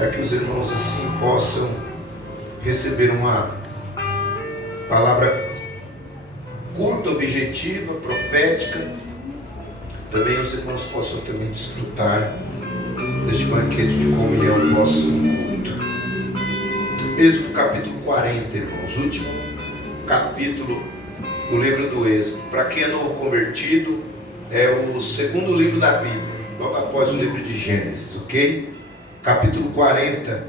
para que os irmãos assim possam receber uma palavra curta, objetiva, profética. Também os irmãos possam também desfrutar deste banquete de comunhão no nosso culto. Êxodo capítulo 40, irmãos, último capítulo do livro do Êxodo. Para quem é novo convertido, é o segundo livro da Bíblia, logo após o livro de Gênesis, ok? Capítulo 40,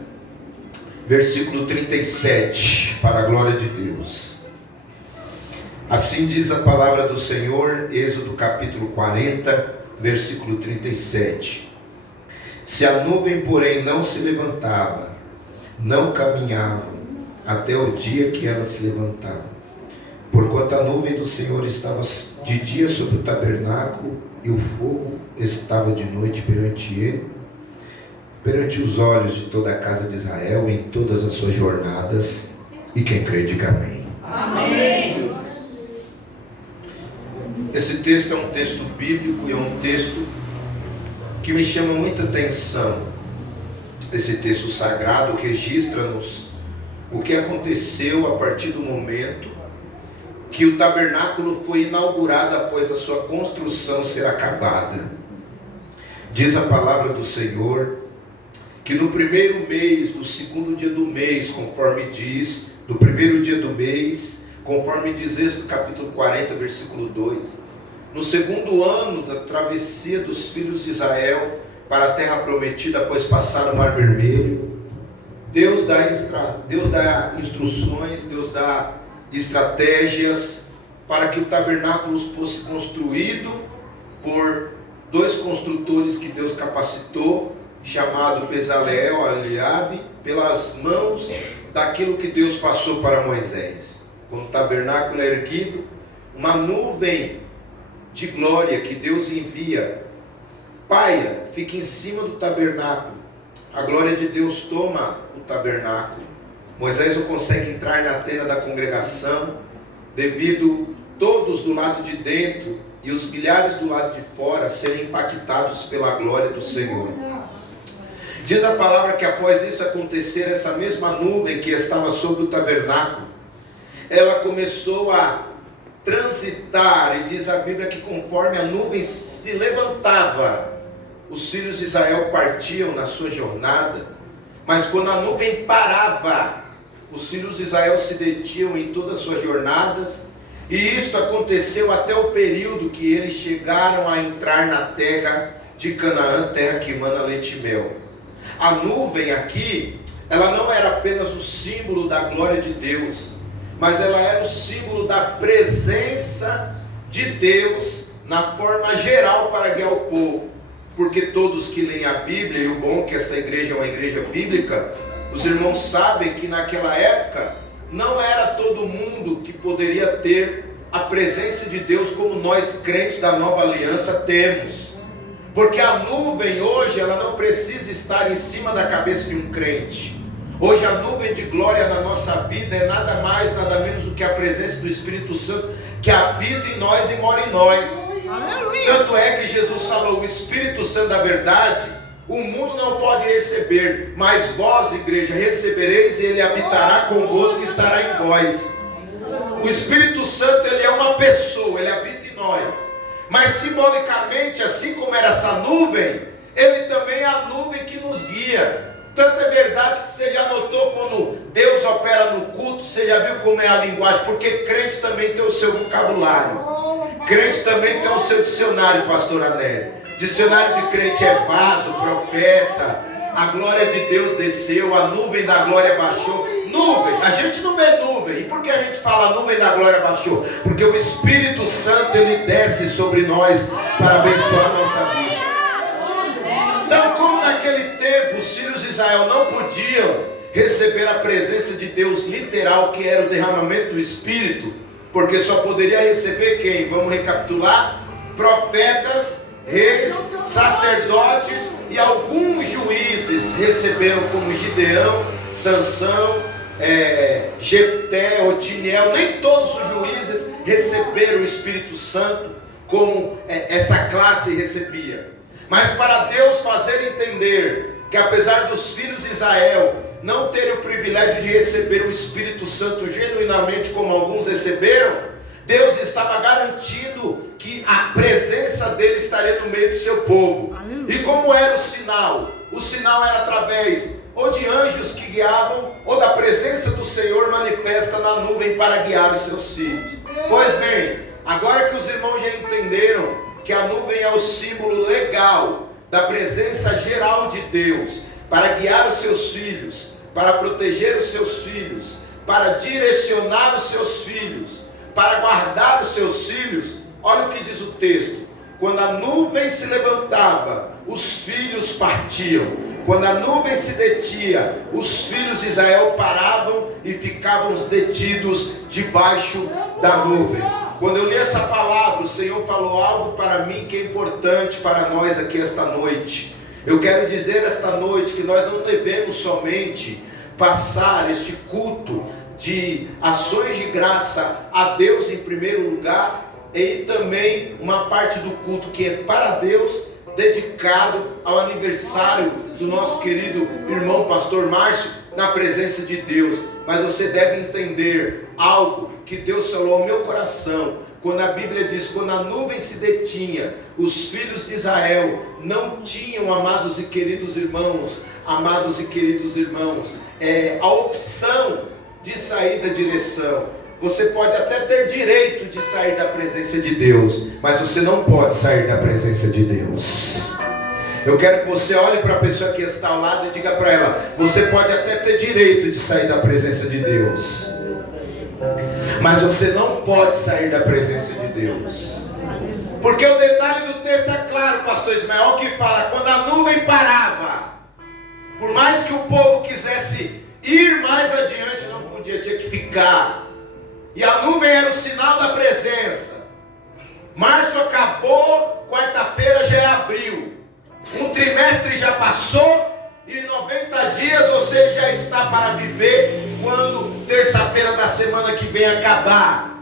versículo 37, para a glória de Deus. Assim diz a palavra do Senhor, Êxodo capítulo 40, versículo 37. Se a nuvem, porém, não se levantava, não caminhava, até o dia que ela se levantava. Porquanto a nuvem do Senhor estava de dia sobre o tabernáculo, e o fogo estava de noite perante ele, perante os olhos de toda a casa de Israel, em todas as suas jornadas. E quem crê, diga amém. Amém. Esse texto é um texto bíblico e é um texto que me chama muita atenção. Esse texto sagrado registra-nos o que aconteceu a partir do momento que o tabernáculo foi inaugurado após a sua construção ser acabada. Diz a palavra do Senhor que no primeiro mês, do segundo dia do mês, conforme diz, do primeiro dia do mês, conforme diz Êxodo capítulo 40, versículo 2, no segundo ano da travessia dos filhos de Israel para a terra prometida, após passar o Mar Vermelho, Deus dá instruções, Deus dá estratégias para que o tabernáculo fosse construído por dois construtores que Deus capacitou, chamado Bezaleel, Eliabe, pelas mãos daquilo que Deus passou para Moisés. Quando o tabernáculo é erguido, uma nuvem de glória que Deus envia paira, fica em cima do tabernáculo. A glória de Deus toma o tabernáculo. Moisés não consegue entrar na tenda da congregação, devido todos do lado de dentro e os milhares do lado de fora serem impactados pela glória do Senhor. Diz a palavra que após isso acontecer, essa mesma nuvem que estava sobre o tabernáculo, ela começou a transitar, e diz a Bíblia que conforme a nuvem se levantava, os filhos de Israel partiam na sua jornada, mas quando a nuvem parava, os filhos de Israel se detiam em todas as suas jornadas, e isto aconteceu até o período que eles chegaram a entrar na terra de Canaã, terra que emana leite e mel. A nuvem aqui, ela não era apenas o símbolo da glória de Deus, mas ela era o símbolo da presença de Deus na forma geral para guiar o povo. Porque todos que leem a Bíblia, e o bom é que esta igreja é uma igreja bíblica, os irmãos sabem que naquela época não era todo mundo que poderia ter a presença de Deus como nós crentes da nova aliança temos. Porque a nuvem hoje, ela não precisa estar em cima da cabeça de um crente. Hoje a nuvem de glória na nossa vida é nada mais, nada menos do que a presença do Espírito Santo que habita em nós e mora em nós. Aleluia. Tanto é que Jesus falou, o Espírito Santo da verdade, o mundo não pode receber, mas vós, igreja, recebereis e ele habitará convosco e estará em vós. O Espírito Santo, ele é uma pessoa, ele habita em nós. Mas simbolicamente, assim como era essa nuvem, ele também é a nuvem que nos guia. Tanto é verdade que você já notou quando Deus opera no culto, você já viu como é a linguagem, porque crente também tem o seu vocabulário, crente também tem o seu dicionário, pastor Ané. Dicionário de crente é vaso, profeta, a glória de Deus desceu, a nuvem da glória baixou. Nuvem, a gente não vê nuvem. E por que a gente fala nuvem da glória baixou? Porque o Espírito Santo, ele desce sobre nós para abençoar a nossa vida. Então, como naquele tempo os filhos de Israel não podiam receber a presença de Deus literal, que era o derramamento do Espírito, porque só poderia receber quem? Vamos recapitular: profetas, reis, sacerdotes e alguns juízes receberam, como Gideão, Sansão, Jefté, Otiniel. Nem todos os juízes receberam o Espírito Santo como essa classe recebia. Mas para Deus fazer entender que apesar dos filhos de Israel não terem o privilégio de receber o Espírito Santo genuinamente como alguns receberam, Deus estava garantindo que a presença dele estaria no meio do seu povo. E como era o sinal? O sinal era através ou de anjos que guiavam, ou da presença do Senhor manifesta na nuvem para guiar os seus filhos. Pois bem, agora que os irmãos já entenderam que a nuvem é o símbolo legal da presença geral de Deus, para guiar os seus filhos, para proteger os seus filhos, para direcionar os seus filhos, para guardar os seus filhos, olha o que diz o texto: quando a nuvem se levantava, os filhos partiam. Quando a nuvem se detinha, os filhos de Israel paravam e ficavam detidos debaixo da nuvem. Quando eu li essa palavra, o Senhor falou algo para mim que é importante para nós aqui esta noite. Eu quero dizer esta noite que nós não devemos somente passar este culto de ações de graça a Deus em primeiro lugar, e também uma parte do culto que é para Deus, dedicado ao aniversário do nosso querido irmão pastor Márcio, na presença de Deus. Mas você deve entender algo que Deus falou ao meu coração, quando a Bíblia diz: quando a nuvem se detinha, os filhos de Israel não tinham, amados e queridos irmãos, a opção de sair da direção. Você pode até ter direito de sair da presença de Deus, mas você não pode sair da presença de Deus. Eu quero que você olhe para a pessoa que está ao lado e diga para ela: você pode até ter direito de sair da presença de Deus, mas você não pode sair da presença de Deus. Porque o detalhe do texto é claro, pastor Ismael, que fala: quando a nuvem parava, por mais que o povo quisesse ir mais adiante, não podia, tinha que ficar. E a nuvem era o sinal da presença. Março acabou, quarta-feira já é abril. Um trimestre já passou, e 90 dias você já está para viver, quando terça-feira da semana que vem acabar.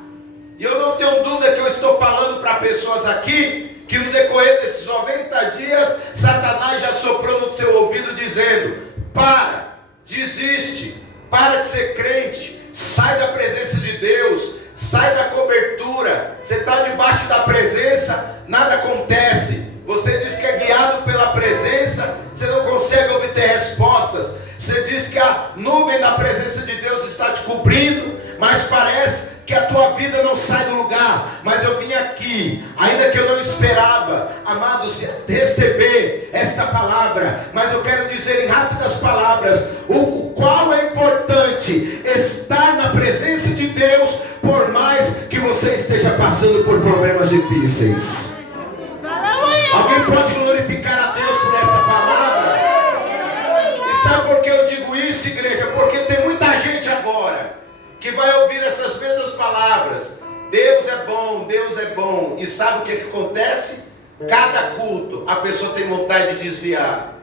E eu não tenho dúvida que eu estou falando para pessoas aqui, que no decorrer desses 90 dias, Satanás já soprou no seu ouvido dizendo: para, desiste, para de ser crente, sai da presença de Deus, sai da cobertura, você está debaixo da presença, nada acontece. Você diz que é guiado pela presença, você não consegue obter respostas. Você diz que a nuvem da presença de Deus está te cobrindo, mas parece que a tua vida não sai do lugar. Mas eu vim aqui, ainda que eu não esperava, amados, receber esta palavra, mas eu quero dizer em rápidas palavras o qual é importante estar na presença de Deus, por mais que você esteja passando por problemas difíceis. Alguém pode glorificar a Deus por essa palavra? E sabe por que eu digo isso, igreja? Porque tem muita gente agora que vai ouvir essas mesmas palavras: Deus é bom, Deus é bom. E sabe o que acontece? Cada culto a pessoa tem vontade de desviar.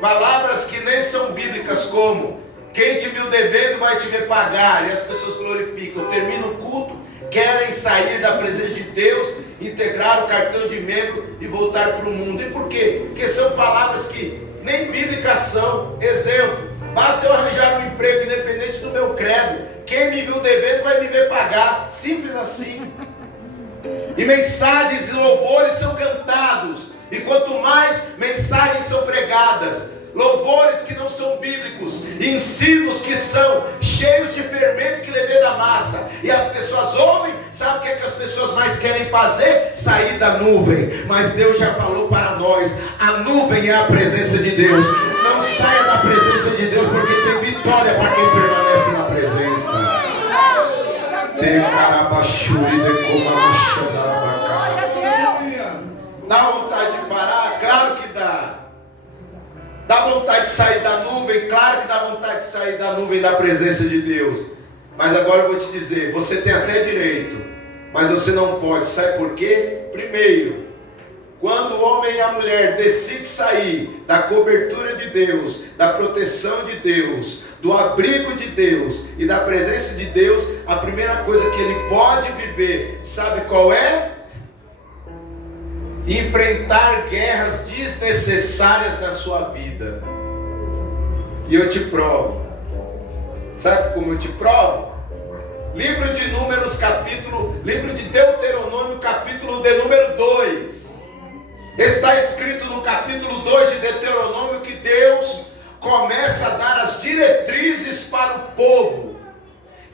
Palavras que nem são bíblicas, como: quem te viu devendo vai te ver pagar. E as pessoas glorificam, termina o culto, querem sair da presença de Deus, integrar o cartão de membro e voltar para o mundo. E por quê? Porque são palavras que nem bíblicas são. Exemplo: basta eu arranjar um emprego independente do meu credo, quem me viu devendo vai me ver pagar. Simples assim. E mensagens e louvores são cantados, e quanto mais mensagens são pregadas, louvores que não são bíblicos, ensinos que são cheios de fermento que levei da massa, e as pessoas ouvem, sabe o que é que as pessoas mais querem fazer? Sair da nuvem. Mas Deus já falou para nós: a nuvem é a presença de Deus. Não saia da presença de Deus, porque tem vitória para quem permanece na presença. Dá vontade de parar? Claro que dá. Dá vontade de sair da nuvem? Claro que dá vontade de sair da nuvem da presença de Deus. Mas agora eu vou te dizer, você tem até direito, mas você não pode. Sabe por quê? Primeiro, quando o homem e a mulher decidem sair da cobertura de Deus, da proteção de Deus, do abrigo de Deus e da presença de Deus, a primeira coisa que ele pode viver, sabe qual é? Enfrentar guerras desnecessárias na sua vida. E eu te provo. Sabe como eu te provo? Livro de Números, livro de Deuteronômio, capítulo de número 2. Está escrito no capítulo 2 de Deuteronômio que Deus começa a dar as diretrizes para o povo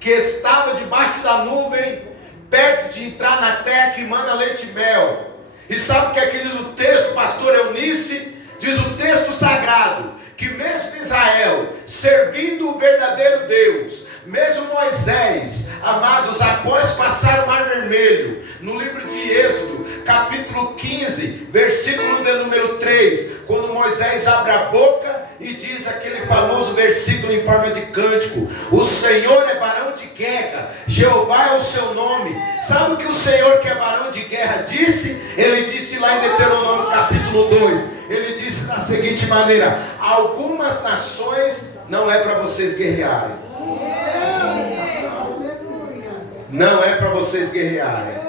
que estava debaixo da nuvem, perto de entrar na terra que mana leite e mel. E sabe o que é que diz o texto, pastor Eunice? Diz o texto sagrado, que mesmo Israel, servindo o verdadeiro Deus, mesmo Moisés, amados, após passar o Mar Vermelho, no livro de Êxodo, capítulo 15, versículo de número 3, quando Moisés abre a boca e diz aquele famoso versículo em forma de cântico: o Senhor é varão de guerra, Jeová é o seu nome. Sabe o que o Senhor que é varão de guerra disse? Ele disse lá em Deuteronômio capítulo 2, ele disse da seguinte maneira: algumas nações não é para vocês guerrearem. Não é para vocês guerrearem.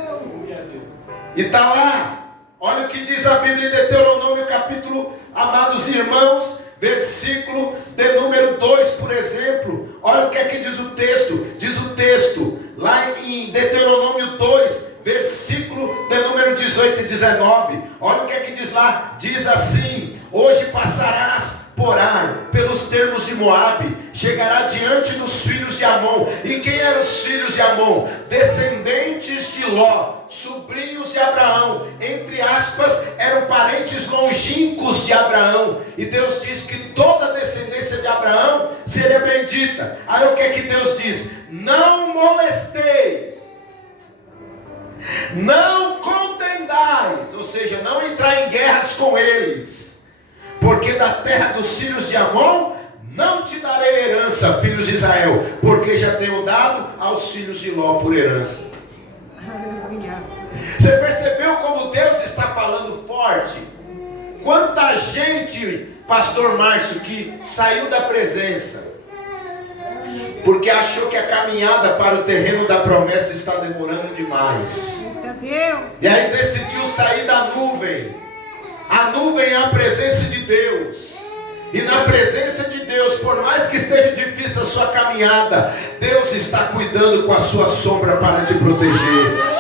E está lá, olha o que diz a Bíblia em Deuteronômio capítulo, amados irmãos, versículo de número 2, por exemplo. Olha o que é que diz o texto. Diz o texto lá em Deuteronômio 2, versículo de número 18 e 19. Olha o que é que diz lá. Diz assim: hoje passarás por Ar, pelos termos de Moabe, chegará diante dos filhos de Amon. E quem eram os filhos de Amon? Descendentes de Ló, sobrinhos de Abraão, entre aspas, eram parentes longínquos de Abraão. E Deus diz que toda a descendência de Abraão seria bendita. Aí o que é que Deus diz? Não molesteis, não contendais, ou seja, não entrar em guerras com eles, porque da terra dos filhos de Amon não te darei herança, filhos de Israel, porque já tenho dado aos filhos de Ló por herança. Você percebeu como Deus está falando forte? Quanta gente, pastor Márcio, que saiu da presença porque achou que a caminhada para o terreno da promessa está demorando demais, e aí decidiu sair da nuvem. A nuvem é a presença de Deus. E na presença de Deus, por mais que esteja difícil a sua caminhada, Deus está cuidando com a sua sombra para te proteger.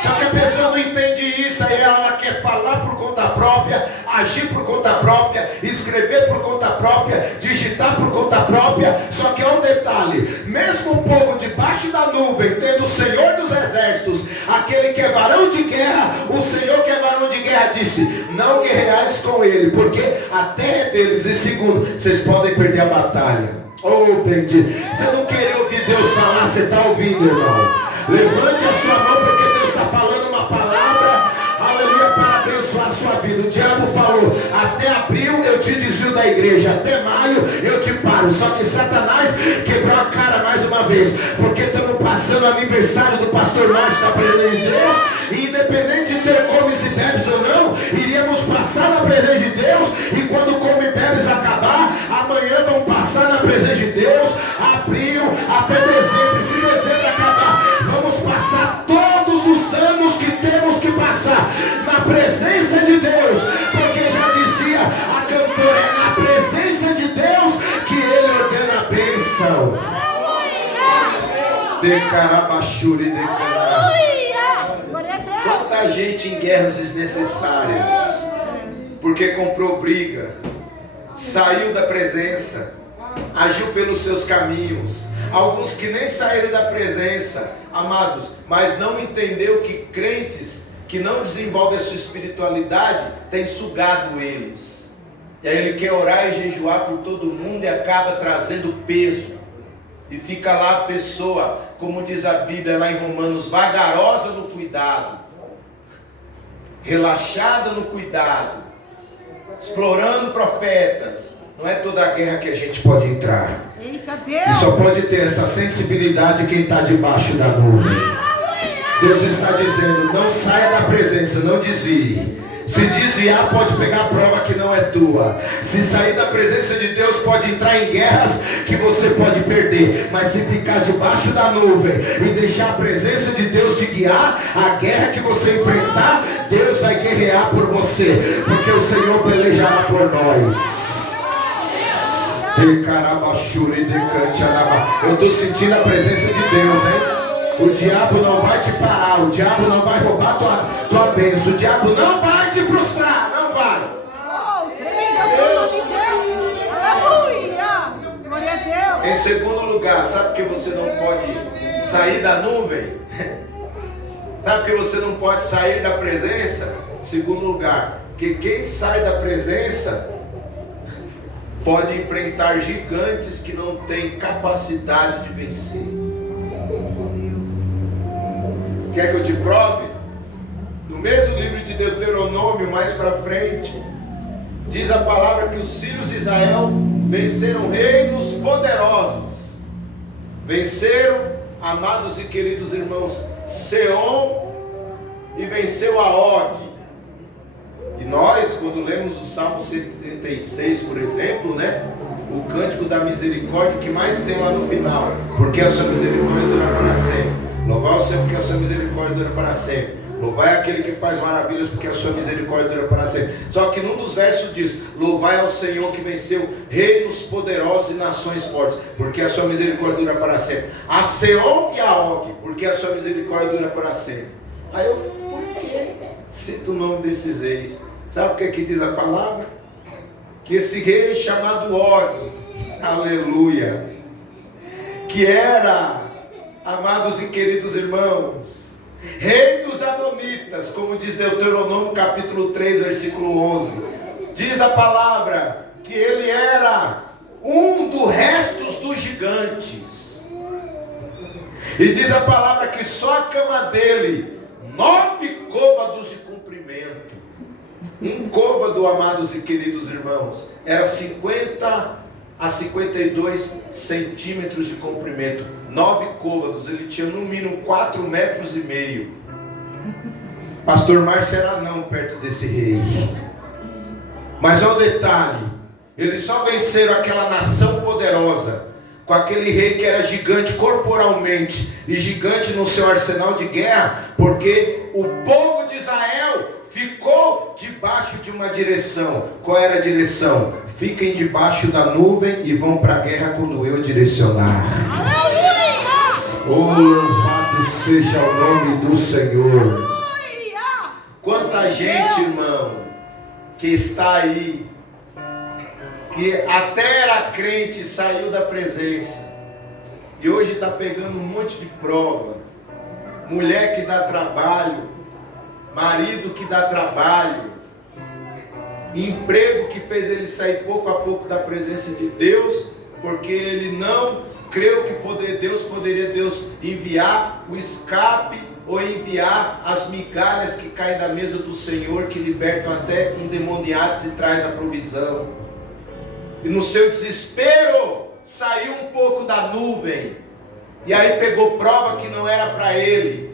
Só que a pessoa não entende isso. Aí ela quer falar por conta própria, agir por conta própria, escrever por conta própria, digitar por conta própria. Só que olha um detalhe: mesmo o povo debaixo da nuvem, tendo o Senhor dos exércitos, aquele que é varão de guerra, o Senhor que é varão de guerra disse: não guerreais com ele, porque a terra é deles. E segundo, vocês podem perder a batalha. Oh, bendito. Você não queria ouvir Deus falar, você está ouvindo, irmão? Levante a sua mão, porque Deus está falando uma palavra, aleluia, para abençoar a sua vida. O diabo falou: até abril eu te desvio da igreja, até maio eu te paro. Só que Satanás quebrou a cara mais uma vez, porque estamos passando o aniversário do pastor Márcio da presença de Deus. E independente de ter comes e bebes ou não, iríamos passar na presença de Deus. E quando come e bebes acabar, amanhã vamos passar na presença de Deus, abril até dezembro. E se dezembro acabar, vamos passar todos os anos que temos que passar na presença de Deus, porque já dizia a cantora: é na presença de Deus que Ele ordena a bênção. Decarabachuri, decará. Quanta gente em guerras desnecessárias, porque comprou briga, saiu da presença, agiu pelos seus caminhos. Alguns que nem saíram da presença, amados, mas não entendeu que crentes que não desenvolvem a sua espiritualidade têm sugado eles. E aí ele quer orar e jejuar por todo mundo e acaba trazendo peso. E fica lá a pessoa, como diz a Bíblia lá em Romanos, vagarosa no cuidado, relaxada no cuidado, explorando profetas. Não é toda a guerra que a gente pode entrar. E só pode ter essa sensibilidade quem está debaixo da nuvem. Deus está dizendo: não saia da presença, não desvie. Se desviar, pode pegar a prova que não é tua. Se sair da presença de Deus, pode entrar em guerras que você pode perder. Mas se ficar debaixo da nuvem e deixar a presença de Deus te guiar, a guerra que você enfrentar, Deus vai guerrear por você, porque o Senhor pelejará por nós. Eu estou sentindo a presença de Deus, hein? O diabo não vai te parar, o diabo não vai roubar tua bênção, o diabo não vai te frustrar, não vai. Aleluia! Glória a Deus! Em segundo lugar, sabe por que você não pode sair da nuvem? Sabe por que você não pode sair da presença? Em segundo lugar, que quem sai da presença pode enfrentar gigantes que não têm capacidade de vencer. Quer que eu te prove? No mesmo livro de Deuteronômio, mais para frente, diz a palavra que os filhos de Israel venceram reinos poderosos. Venceram, amados e queridos irmãos, Seom, e venceu a Og. E nós, quando lemos o Salmo 136, por exemplo, né? O cântico da misericórdia, que mais tem lá no final, porque a sua misericórdia dura para sempre. Louvai o Senhor, porque a sua misericórdia dura para sempre. Louvai aquele que faz maravilhas, porque a sua misericórdia dura para sempre. Só que num dos versos diz: louvai ao Senhor que venceu reinos poderosos e nações fortes, porque a sua misericórdia dura para sempre. A Seom e a Og, porque a sua misericórdia dura para sempre. Aí eu, por que cito o nome desses reis? Sabe o que aqui diz a palavra? Que esse rei chamado Og, aleluia, que era, amados e queridos irmãos, rei dos Amonitas, como diz Deuteronômio capítulo 3, versículo 11. Diz a palavra que ele era um dos restos dos gigantes. E diz a palavra que só a cama dele, 9 côvados de comprimento. Um côvado, amados e queridos irmãos, era 50 a 52 centímetros de comprimento. 9 côvados, ele tinha no mínimo 4,5 metros. Pastor Márcio era não perto desse rei. Mas olha o detalhe, eles só venceram aquela nação poderosa com aquele rei que era gigante corporalmente e gigante no seu arsenal de guerra, porque o povo de Israel ficou debaixo de uma direção. Qual era a direção? Fiquem debaixo da nuvem e vão para a guerra quando eu direcionar. Oh, louvado seja o nome do Senhor. Quanta gente, irmão, que está aí, que até era crente, saiu da presença e hoje está pegando um monte de prova. Mulher que dá trabalho, marido que dá trabalho, emprego que fez ele sair pouco a pouco da presença de Deus, porque ele não creu que Deus poderia enviar o escape ou enviar as migalhas que caem da mesa do Senhor, que libertam até endemoniados e traz a provisão. E no seu desespero saiu um pouco da nuvem, e aí pegou prova que não era para ele.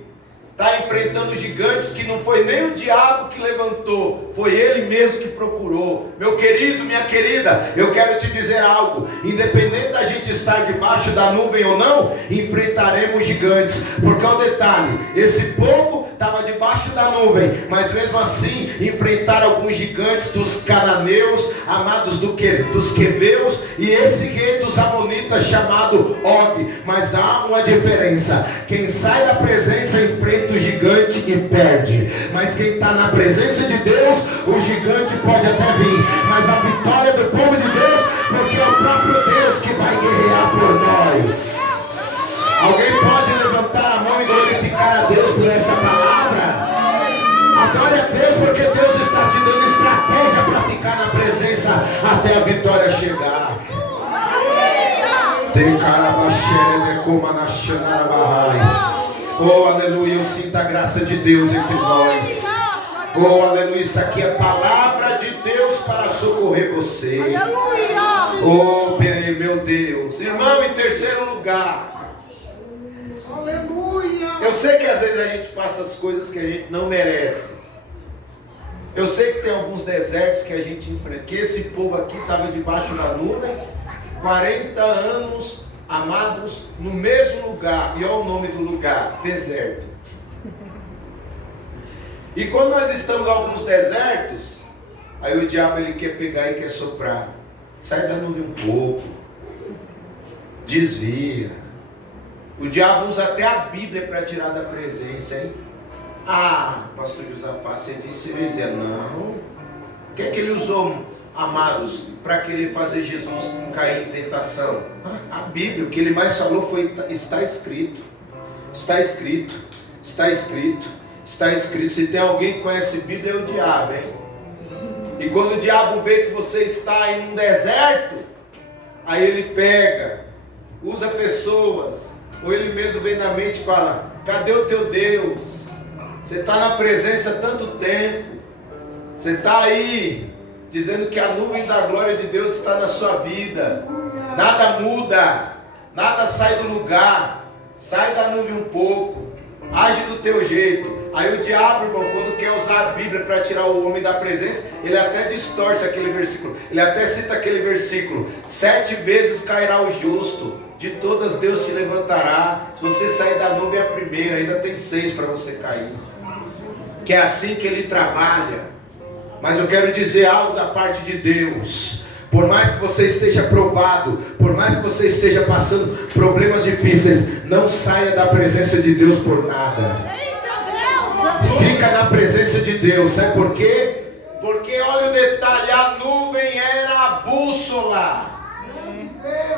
Está enfrentando gigantes que não foi nem o diabo que levantou, foi ele mesmo que procurou. Meu querido, minha querida, eu quero te dizer algo: independente da gente estar debaixo da nuvem ou não, enfrentaremos gigantes. Porque é o detalhe, esse povo estava debaixo da nuvem, mas mesmo assim enfrentaram alguns gigantes dos cananeus, amados dos queveus, e esse rei dos amonitas chamado Og. Mas há uma diferença: quem sai da presença enfrenta o gigante e perde, mas quem está na presença de Deus, o gigante pode até vir, mas a vitória do povo de Deus, porque é o próprio Deus que vai guerrear por nós. Alguém pode levantar a mão e glorificar a Deus por essa palavra? Adore a Deus, porque Deus está te dando estratégia para ficar na presença até a vitória chegar. Tem carabaxere de coma na xanarabai. Oh, aleluia, eu sinto a graça de Deus entre nós. Oh, aleluia, isso aqui é palavra de Deus para socorrer você. Oh, meu Deus. Irmão, em terceiro lugar, aleluia. Eu sei que às vezes a gente passa as coisas que a gente não merece. Eu sei que tem alguns desertos que a gente enfrenta, que esse povo aqui estava debaixo da nuvem, 40 anos, amados, no mesmo lugar. E olha o nome do lugar: deserto. E quando nós estamos em alguns desertos, aí o diabo ele quer pegar e quer soprar. Sai da nuvem um pouco. Desvia. O diabo usa até a Bíblia para tirar da presença, hein? Ah, pastor Josafá, você disse heresia. Não. O que é que ele usou, amados, para querer fazer Jesus cair em tentação? A Bíblia, o que ele mais falou foi: está escrito. Está escrito. Está escrito. Está escrito. Se tem alguém que conhece Bíblia, é o diabo, hein? E quando o diabo vê que você está em um deserto, aí ele pega, usa pessoas, ou ele mesmo vem na mente e fala: cadê o teu Deus? Você está na presença há tanto tempo, você está aí, dizendo que a nuvem da glória de Deus está na sua vida, nada muda, nada sai do lugar, sai da nuvem um pouco, age do teu jeito. Aí o diabo, irmão, quando quer usar a Bíblia para tirar o homem da presença, ele até distorce aquele versículo, ele até cita aquele versículo: 7 vezes cairá o justo, de todas Deus te levantará. Se você sair da nuvem a primeira, ainda tem 6 para você cair. Que é assim que ele trabalha. Mas eu quero dizer algo da parte de Deus. Por mais que você esteja provado, por mais que você esteja passando problemas difíceis, não saia da presença de Deus por nada. Fica na presença de Deus. Sabe por quê? Porque olha o detalhe: a nuvem era a bússola.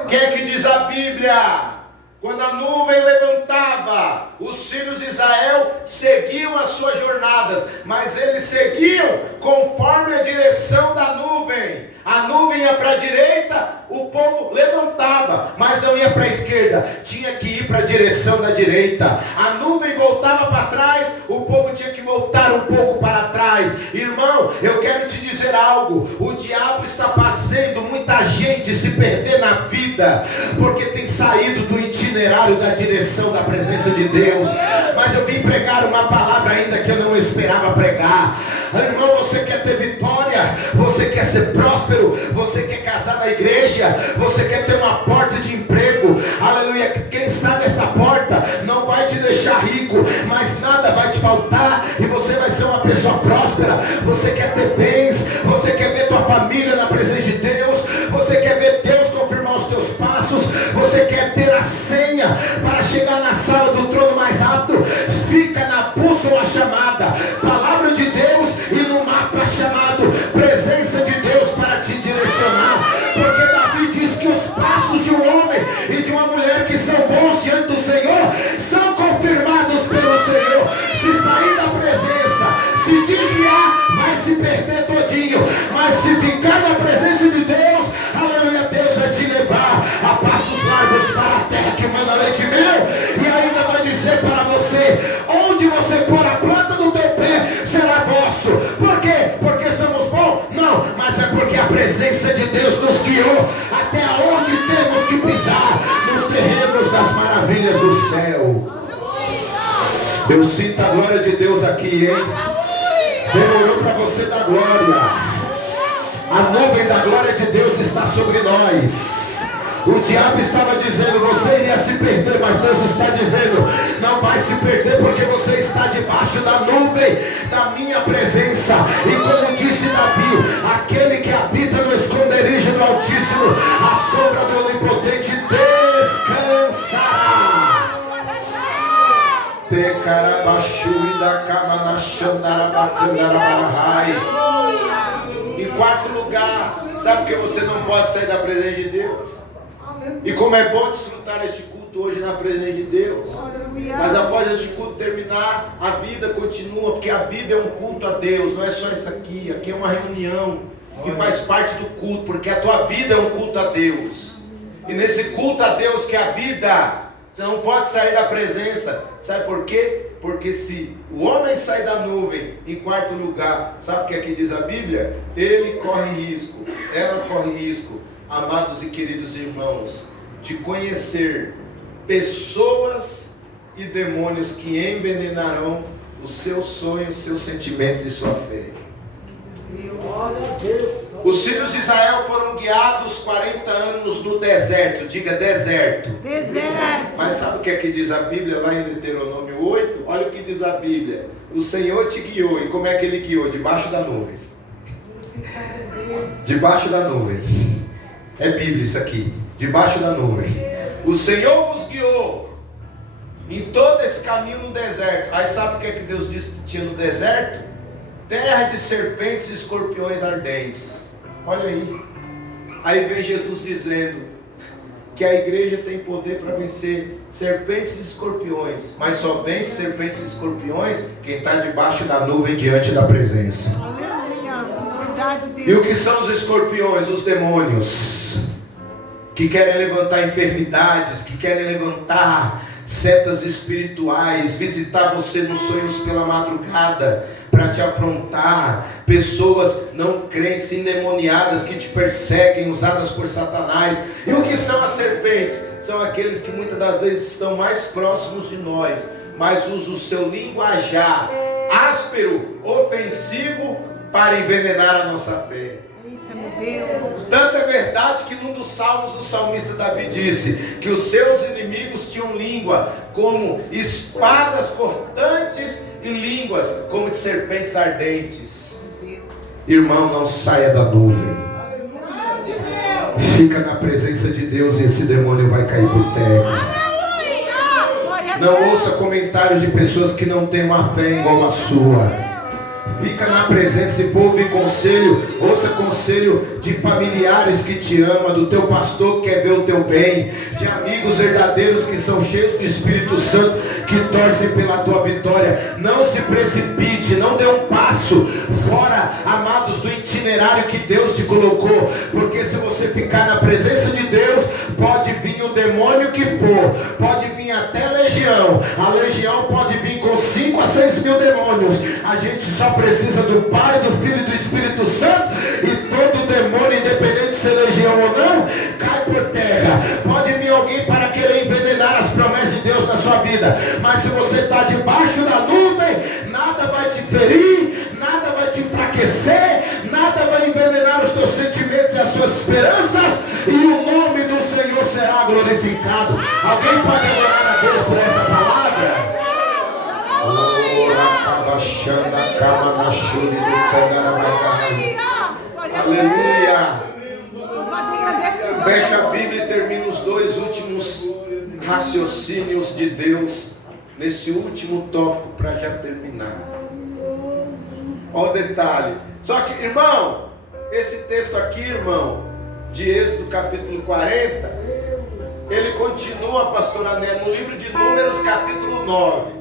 O que é que diz a Bíblia? Quando a nuvem levantava, os filhos de Israel seguiam as suas jornadas, mas eles seguiam conforme a direção da nuvem. A nuvem ia para a direita, o povo levantava, mas não ia para a esquerda, tinha que ir para a direção da direita. A nuvem voltava para trás, o povo tinha que voltar um pouco para trás. Irmão, eu quero te dizer algo: o diabo está fazendo muita gente se perder na vida, porque tem saído do itinerário da direção da presença de Deus. Mas eu vim pregar uma palavra ainda que eu não esperava pregar. Irmão, você quer ter vitória, você quer ser próspero, você quer casar na igreja, você quer ter uma porta de emprego, aleluia. Quem sabe essa porta não vai te deixar rico, mas nada vai te faltar e você vai ser uma pessoa próspera. Você quer ter bens, você quer ver tua família na presença de Deus, você quer ver Deus confirmar os teus passos, você quer ter a senha para chegar na sala do trono mais rápido. Fica na bússola chamada palavra de Deus e no mapa chamado presença de Deus para te direcionar. Porque Davi diz que os passos de um homem e de uma mulher que são bons diante do Senhor são confirmados pelo Senhor. Se sair da presença, se desviar, vai se perder todinho. Mas se ficar na presença de Deus, aleluia, Deus vai te levar a passos largos para a terra que manda leite e mel. E ainda vai dizer para você: onde você pôr a planta do teu pé será vosso. Por quê? Porque somos bons? Não, mas é porque a presença de Deus nos guiou até onde temos que pisar, nos terrenos das maravilhas do céu. Eu sinto a glória de Deus aqui, hein? Demorou para você dar glória. A nuvem da glória de Deus está sobre nós. O diabo estava dizendo: você iria se perder, mas Deus está dizendo: não vai se perder, porque você está debaixo da nuvem da minha presença. E como disse Davi: aquele que habita no esconderijo do Altíssimo, a sombra do Onipotente descansará. Em quarto lugar, sabe por que você não pode sair da presença de Deus? E como é bom desfrutar este culto hoje na presença de Deus. Mas após este culto terminar, a vida continua, porque a vida é um culto a Deus. Não é só isso aqui, aqui é uma reunião que faz parte do culto, porque a tua vida é um culto a Deus. E nesse culto a Deus que é a vida, você não pode sair da presença. Sabe por quê? Porque se o homem sai da nuvem, em quarto lugar, sabe o que aqui diz a Bíblia? Ele corre risco, ela corre risco, amados e queridos irmãos, de conhecer pessoas e demônios que envenenarão os seus sonhos, seus sentimentos e sua fé. Os filhos de Israel foram guiados 40 anos no deserto. Diga deserto. Deserto. Mas sabe o que é que diz a Bíblia lá em Deuteronômio 8? Olha o que diz a Bíblia: o Senhor te guiou. E como é que Ele guiou? Debaixo da nuvem. Debaixo da nuvem. É Bíblia isso aqui. Debaixo da nuvem. O Senhor vos guiou em todo esse caminho no deserto. Aí sabe o que é que Deus disse que tinha no deserto? Terra de serpentes e escorpiões ardentes. Olha aí. Aí vem Jesus dizendo que a igreja tem poder para vencer serpentes e escorpiões. Mas só vence serpentes e escorpiões quem está debaixo da nuvem diante da presença. E o que são os escorpiões? Os demônios que querem levantar enfermidades, que querem levantar setas espirituais, visitar você nos sonhos pela madrugada, para te afrontar, pessoas não crentes, endemoniadas, que te perseguem, usadas por Satanás. E o que são as serpentes? São aqueles que muitas das vezes estão mais próximos de nós, mas usam o seu linguajar áspero, ofensivo, para envenenar a nossa fé. Eita, meu Deus. Tanto é verdade que num dos salmos o salmista Davi disse que os seus inimigos tinham língua como espadas cortantes e línguas como de serpentes ardentes. Irmão, não saia da nuvem. Fica na presença de Deus e esse demônio vai cair por terra. Não ouça comentários de pessoas que não têm uma fé igual a sua. Fica na presença. Se for ouvir conselho, ouça conselho de familiares que te amam, do teu pastor que quer ver o teu bem, de amigos verdadeiros que são cheios do Espírito Santo, que torcem pela tua vitória. Não se precipite, não dê um passo fora, amados, do itinerário que Deus te colocou, porque se você ficar na presença de Deus, pode vir o demônio que for, pode vir até legião. A legião pode vir com 5 a 6 mil demônios. A gente só precisa do Pai, do Filho e do Espírito Santo, e todo demônio, independente de ser legião ou não, cai por terra. Pode vir alguém para querer envenenar as promessas de Deus na sua vida, mas se você está debaixo da nuvem, nada vai te ferir, nada vai te enfraquecer, nada vai envenenar os teus sentimentos e as tuas esperanças, e o nome do Senhor será glorificado. Alguém pode adorar a Deus por essa palavra? Aleluia. Fecha a Bíblia e termina os 2 últimos raciocínios de Deus nesse último tópico para já terminar. Olha o detalhe. Só que, irmão, esse texto aqui, irmão, de Êxodo capítulo 40, ele continua, pastor Ané, no livro de Números capítulo 9.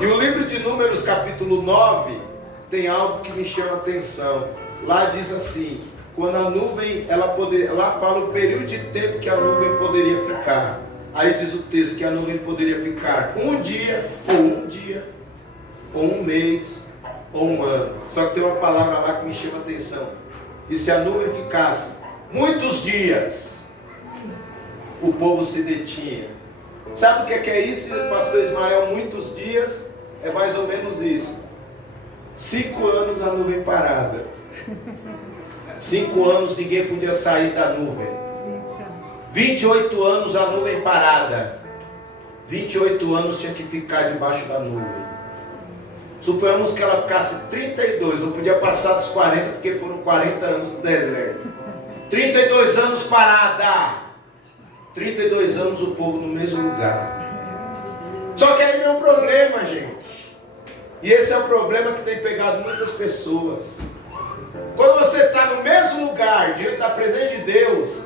E o livro de Números capítulo 9 tem algo que me chama a atenção. Lá diz assim, quando a nuvem, lá fala o período de tempo que a nuvem poderia ficar. Aí diz o texto que a nuvem poderia ficar um dia, ou um mês, ou um ano. Só que tem uma palavra lá que me chama a atenção. E se a nuvem ficasse muitos dias, o povo se detinha. Sabe o que é isso, pastor Ismael? Muitos dias é mais ou menos isso. 5 anos a nuvem parada. 5 anos ninguém podia sair da nuvem. 28 anos a nuvem parada. 28 anos tinha que ficar debaixo da nuvem. Suponhamos que ela ficasse 32, não podia passar dos 40, porque foram 40 anos no deserto. 32 anos parada. 32 anos o povo no mesmo lugar. Só que aí vem um problema, gente. E esse é o problema que tem pegado muitas pessoas. Quando você está no mesmo lugar, diante da presença de Deus,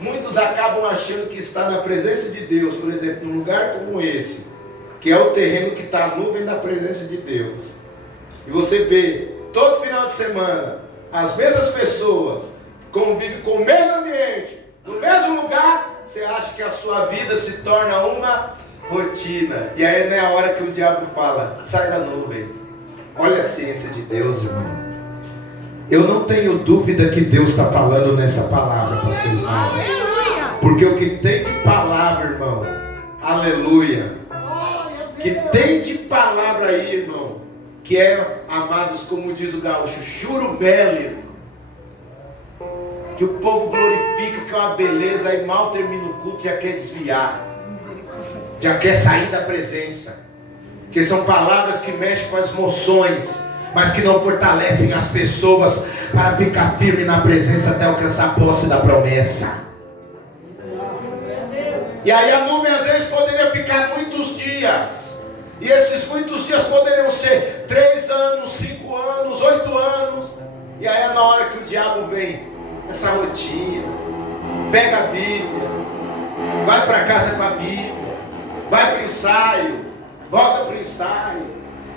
muitos acabam achando que está na presença de Deus. Por exemplo, num lugar como esse, que é o terreno que está a nuvem da presença de Deus. E você vê, todo final de semana, as mesmas pessoas convivem com o mesmo ambiente, no mesmo lugar, você acha que a sua vida se torna uma rotina. E aí não é a hora que o diabo fala, sai da nuvem. Olha a ciência de Deus, irmão. Eu não tenho dúvida que Deus está falando nessa palavra, pastor Ismael. Porque o que tem de palavra, irmão, aleluia, que tem de palavra aí, irmão, que é, amados, como diz o gaúcho, churubele, que o povo glorifica, que é uma beleza, aí mal termina o culto, já quer desviar, já quer sair da presença, que são palavras que mexem com as emoções, mas que não fortalecem as pessoas. para ficar firme na presença até alcançar a posse da promessa. E aí a nuvem às vezes poderia ficar muitos dias. E esses muitos dias poderiam ser 3 anos, 5 anos, 8 anos. E aí é na hora que o diabo vem, essa rotina, pega a Bíblia, vai para casa com a Bíblia, vai para o ensaio, volta para o ensaio,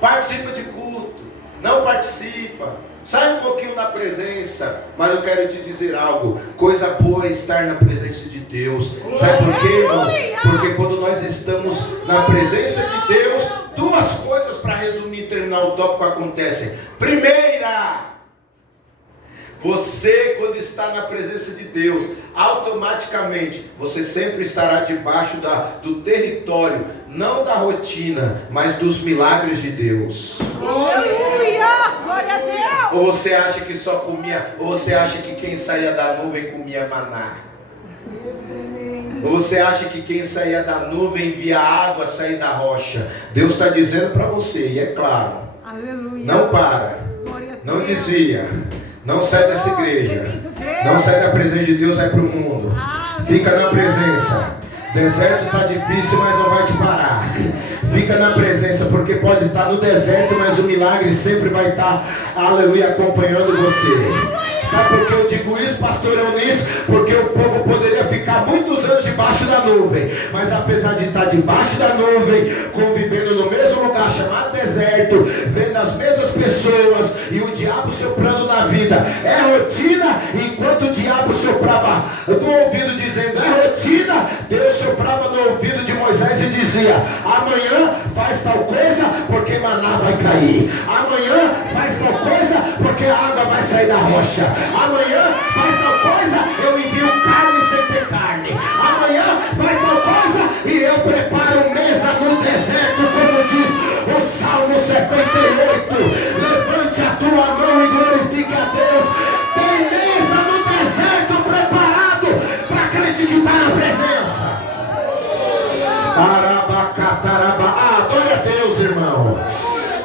participa de culto, não participa, sai um pouquinho da presença. Mas eu quero te dizer algo, coisa boa é estar na presença de Deus. Sabe por quê, irmão? Porque quando nós estamos na presença de Deus, 2 coisas, para resumir e terminar o tópico, acontecem. Primeira, você, quando está na presença de Deus, automaticamente você sempre estará debaixo do território, não da rotina, mas dos milagres de Deus. Aleluia! Glória a Deus! Ou você acha que só comia, ou você acha que quem saía da nuvem comia maná? Ou você acha que quem saía da nuvem via água sair da rocha? Deus está dizendo para você, e é claro, aleluia, não para, não desvia, não sai dessa igreja, não sai da presença de Deus, vai para o mundo, fica na presença. Deserto está difícil, mas não vai te parar. Fica na presença, porque pode estar no deserto, mas o milagre sempre vai estar, aleluia, acompanhando você. Sabe por que eu digo isso, pastor Eunice? Porque o povo poderia ficar muitos anos debaixo da nuvem, mas apesar de estar debaixo da nuvem, convivendo no mesmo lugar chamado deserto, vendo as mesmas pessoas e o diabo soprando na vida, é rotina. Enquanto o diabo soprava no ouvido dizendo é rotina, Deus soprava no ouvido de Moisés e dizia: amanhã faz tal coisa porque maná vai cair, amanhã faz tal coisa porque a água vai sair da rocha, amanhã faz tal coisa, eu envio carne sem ter carne, amanhã faz tal coisa e eu preparo mesa no deserto, como diz o Salmo 78. Levante a tua mão e glorifique a Deus. Tem mesa no deserto preparado para crente que está na presença. Arabacataraba. Adore a Deus, irmão.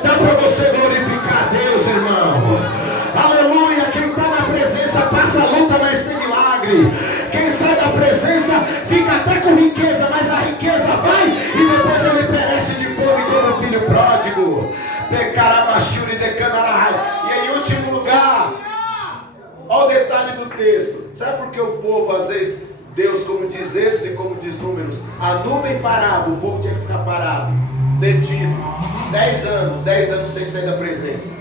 Dá para você glorificar a Deus, irmão. Aleluia. Quem está na presença passa a luta, mas tem milagre. Quem sai da presença fica até com riqueza, mas a riqueza vai e depois ele perece de fome como o filho pródigo. Decarabachuri, decanarahai. E em último lugar, olha o detalhe do texto. Sabe por que o povo, às vezes, Deus, como diz Êxodo e como diz Números, a nuvem parava, o povo tinha que ficar parado, detido, 10 anos sem sair da presença,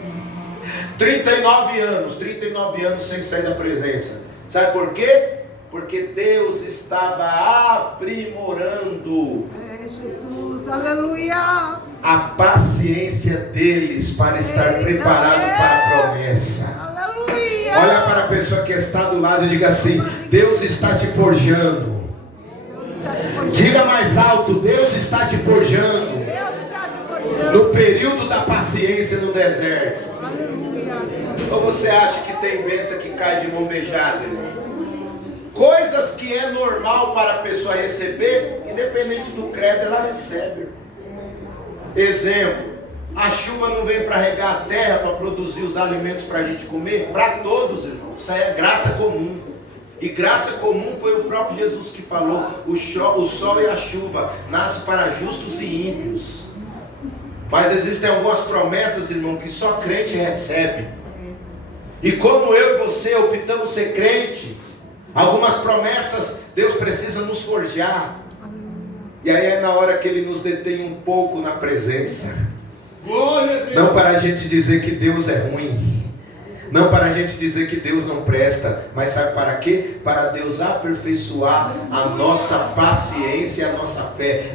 39 anos sem sair da presença. Sabe por quê? Porque Deus estava aprimorando Jesus, aleluia, a paciência deles para estar preparado para a promessa. Aleluia. Olha para a pessoa que está do lado e diga assim: Deus está te forjando. Diga mais alto: Deus está te forjando. No período da paciência no deserto. Ou você acha que tem bênção que cai de mão beijada, irmão? Coisas que é normal para a pessoa receber, independente do credo, ela recebe. Exemplo: a chuva não vem para regar a terra, para produzir os alimentos para a gente comer? Para todos, irmão. Isso aí é graça comum. E graça comum foi o próprio Jesus que falou: o sol e a chuva nascem para justos e ímpios. Mas existem algumas promessas, irmão, que só crente recebe. E como eu e você optamos ser crente, algumas promessas Deus precisa nos forjar. E aí é na hora que Ele nos detém um pouco na presença. Não para a gente dizer que Deus é ruim, não para a gente dizer que Deus não presta, mas sabe para quê? Para Deus aperfeiçoar a nossa paciência e a nossa fé.